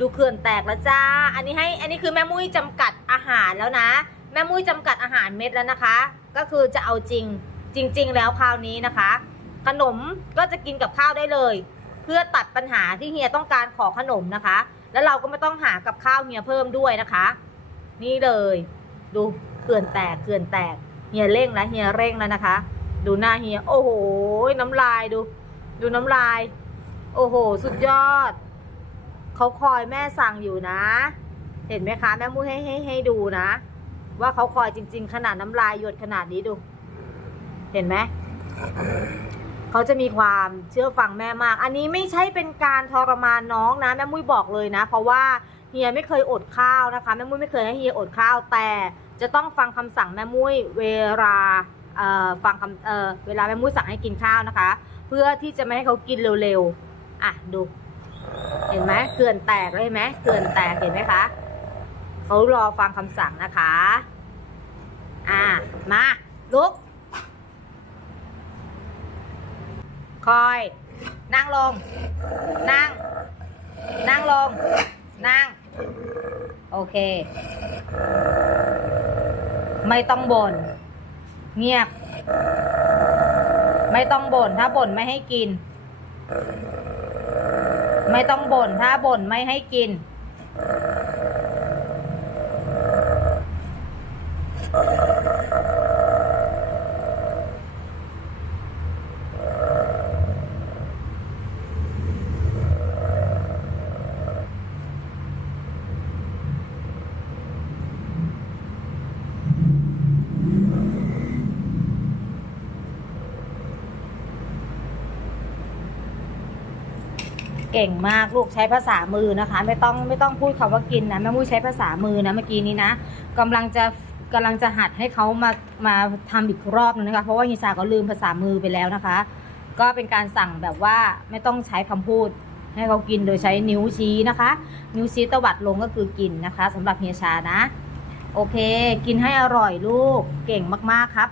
ดูเขื่อนแตกแล้วจ้า อันนี้ให้ อันนี้คือแม่มุ้ยจำกัดอาหารแล้วนะ แม่มุ้ยจำกัดอาหารเม็ดแล้วนะคะ ก็คือจะเอาจริงจริง ๆ แล้วคราวนี้นะคะ ขนมก็จะกินกับข้าวได้เลย เพื่อตัดปัญหาที่เฮียต้องการขอขนมนะคะ แล้วเราก็ไม่ต้องหากับข้าวเฮียเพิ่มด้วยนะคะ นี่เลย ดูเขื่อนแตกเขื่อนแตกเฮียเร่งแล้วเฮียเร่งแล้วนะคะ ดูหน้าเฮียโอ้โหน้ำลายดู ดูน้ำลาย โอ้โห สุดยอด เขาคอยแม่สั่งอยู่นะ เห็นไหมคะแม่มุ้ยให้ให้ให้ดูนะ ว่าเขาคอยจริง ๆ ขนาดน้ำลายหยดขนาดนี้ดู เห็นไหมเขาจะมีความเชื่อฟังแม่มาก อันนี้ไม่ใช่เป็นการทรมานน้องนะแม่มุ้ยบอกเลยนะ เพราะว่าเฮียไม่เคยอดข้าวนะคะแม่มุ้ยไม่เคยให้เฮียอดข้าวแต่จะต้องฟังคำสั่งแม่มุ้ยเวลาฟังคำเเวลาแม่มุ้ยสั่งให้กินข้าวนะคะ เพื่อที่จะไม่ให้เขากินเร็วๆอะดู เห็นไหมเขื่อนแตกเลยเห็นไหมเขื่อนแตกเห็นไหมคะเขารอฟังคำสั่งนะคะ อ่า มาลุก คอย นั่งลง นั่ง นั่งลง นั่ง โอเค ไม่ต้องบน่น เงียบ ไม่ต้องบ่น ถ้าบ่นไม่ให้กิน ไม่ต้องบ่นถ้าบ่นไม่ให้กิน เก่งมากลูกใช้ภาษามือนะคะ ไม่ต้องไม่ต้องพูดคำว่ากินนะแม่มุ้ยใช้ภาษามือนะเมื่อกี้นี้นะกำลังจะกำลังจะหัดให้เขามามาทำอีกรอบนึงนะคะเพราะว่าฮิซาก็ลืมภาษามือไปแล้วนะคะ ก็เป็นการสั่งแบบว่าไม่ต้องใช้คำพูดให้เขากินโดยใช้นิ้วชี้นะคะ นิ้วชี้ตวัดลงก็คือกินนะคะสำหรับเฮียชานะ โอเค กินให้อร่อยลูกเก่งมากๆครับ